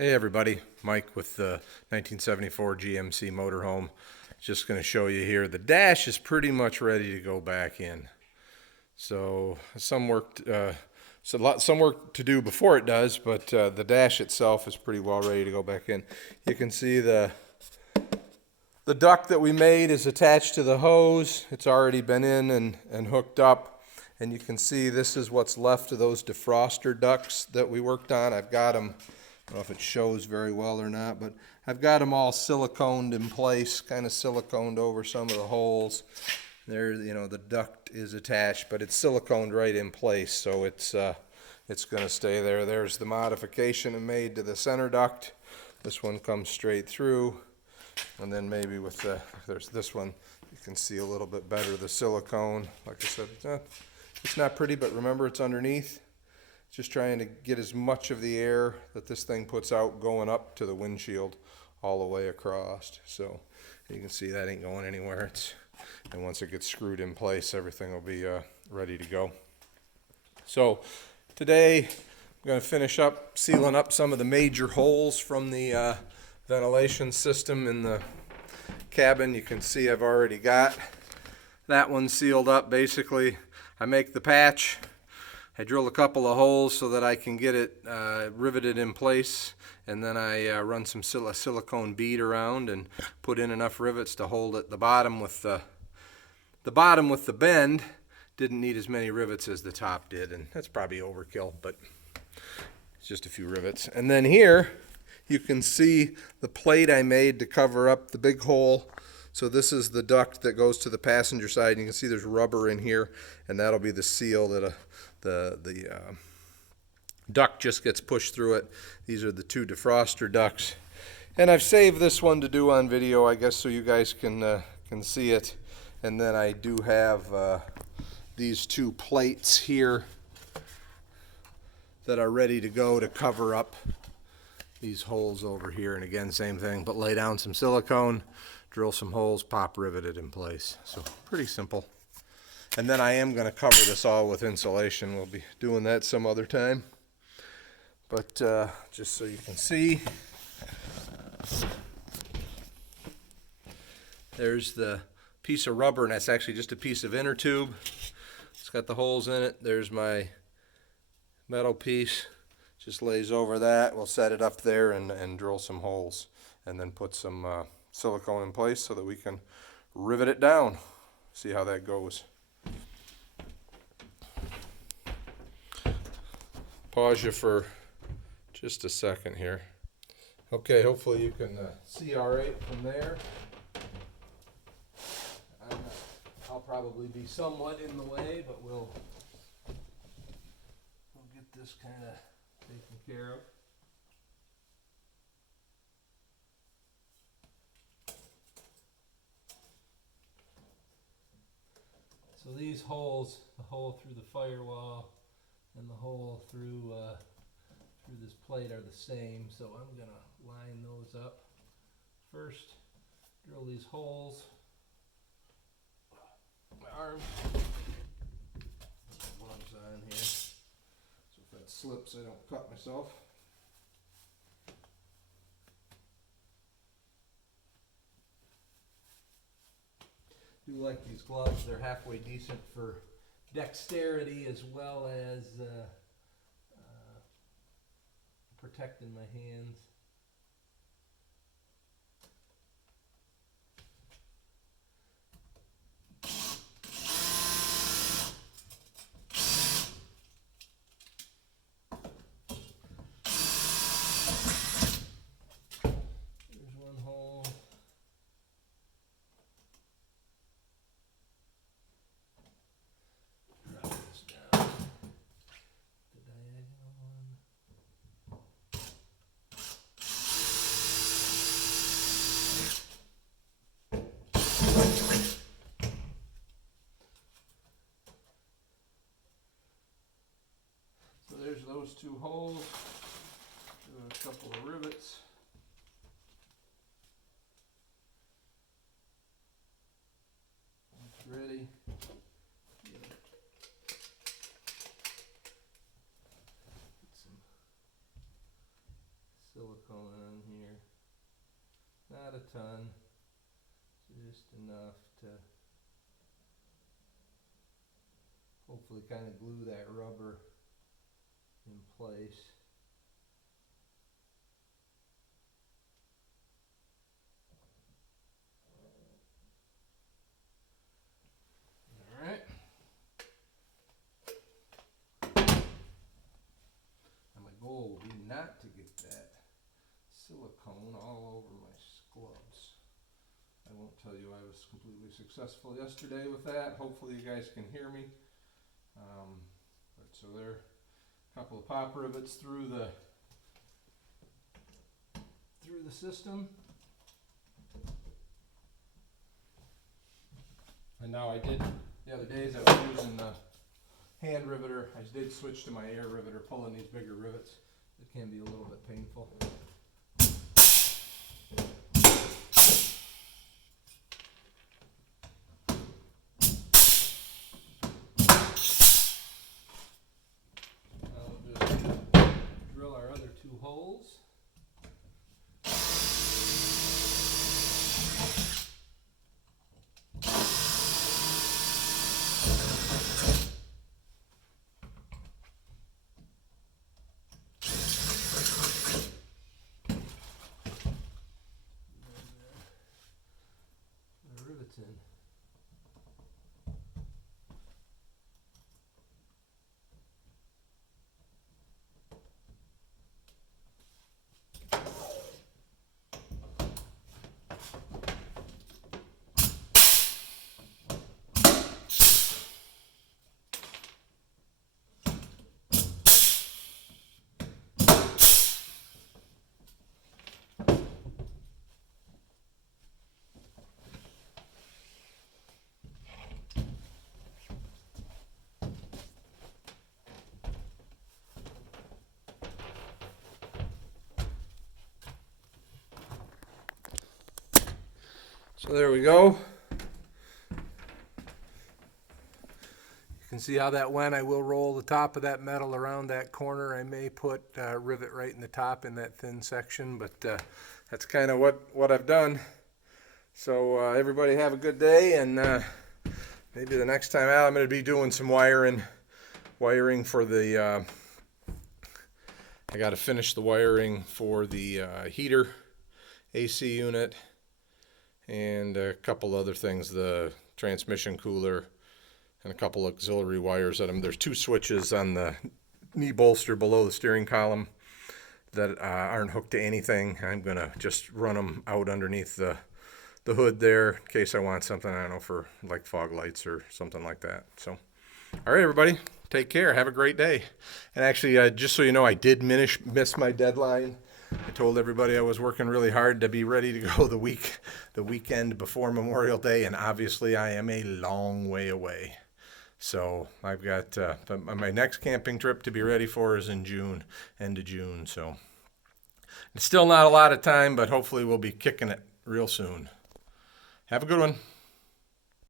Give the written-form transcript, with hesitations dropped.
Hey everybody, Mike with the 1974 GMC Motorhome. Just going to show you here, the dash is pretty much ready to go back in. So some work to do before it does, but the dash itself is pretty well ready to go back in. You can see the duct that we made is attached to the hose. It's already been in and hooked up. And you can see this is what's left of those defroster ducts that we worked on. I've got them, I don't know if it shows very well or not, but I've got them all siliconed in place, kind of siliconed over some of the holes. There, you know, the duct is attached, but it's siliconed right in place, so it's going to stay there. There's the modification I made to the center duct. This one comes straight through, and then maybe with there's this one, you can see a little bit better the silicone. Like I said, it's not pretty, but remember it's underneath. Just trying to get as much of the air that this thing puts out going up to the windshield all the way across. So you can see that ain't going anywhere. And once it gets screwed in place, everything will be ready to go. So today I'm going to finish up sealing up some of the major holes from the ventilation system in the cabin. You can see I've already got that one sealed up. Basically, I make the patch. I drill a couple of holes so that I can get it riveted in place, and then I run some silicone bead around and put in enough rivets to hold it. The bottom with the bend didn't need as many rivets as the top did, and that's probably overkill, but it's just a few rivets. And then here you can see the plate I made to cover up the big hole. So this is the duct that goes to the passenger side, and you can see there's rubber in here, and that'll be the seal that the duct just gets pushed through it. These are the two defroster ducts, and I've saved this one to do on video, I guess, so you guys can see it. And then I do have these two plates here that are ready to go to cover up these holes over here. And again, same thing, but lay down some silicone, drill some holes, pop riveted in place. So pretty simple. And then I am going to cover this all with insulation. We'll be doing that some other time. But just so you can see, there's the piece of rubber, and that's actually just a piece of inner tube. It's got the holes in it. There's my metal piece. Just lays over that. We'll set it up there and drill some holes, and then put some silicone in place so that we can rivet it down. See how that goes. Pause you for just a second here. Okay, hopefully you can see all right from there. I'll probably be somewhat in the way, but we'll get this kind of taken care of. So these holes, the hole through the firewall and the hole through this plate are the same, so I'm going to line those up. First, drill these holes. My arm, gloves on here, so if that slips I don't cut myself. Do like these gloves, they're halfway decent for dexterity as well as protecting my hands. There's one hole. Drop this down. The diagonal one. So there's those two holes. A couple of rivets. It's ready. silicone on here. Not a ton, just enough to hopefully kind of glue that rubber in place. Alright. And my goal will be not to get that silicone all over my gloves. I won't tell you I was completely successful yesterday with that. Hopefully you guys can hear me. But so there are a couple of pop rivets through the system. And now I did, the other days I was using the hand riveter. I did switch to my air riveter, pulling these bigger rivets. It can be a little bit painful. Drill our other two holes. The rivets in. So there we go. You can see how that went. I will roll the top of that metal around that corner. I may put a rivet right in the top in that thin section, but that's kind of what I've done. So everybody have a good day, and maybe the next time out I'm going to be doing some wiring for the I got to finish the wiring for the heater, AC unit, and a couple other things, the transmission cooler, and a couple auxiliary wires at them. There's two switches on the knee bolster below the steering column that aren't hooked to anything. I'm going to just run them out underneath the hood there in case I want something, I don't know, for like fog lights or something like that. So, all right, everybody, take care. Have a great day. And actually, just so you know, I did miss my deadline. I told everybody I was working really hard to be ready to go the weekend before Memorial Day, and obviously I am a long way away. So I've got my next camping trip to be ready for is in June, end of June. So it's still not a lot of time, but hopefully we'll be kicking it real soon. Have a good one.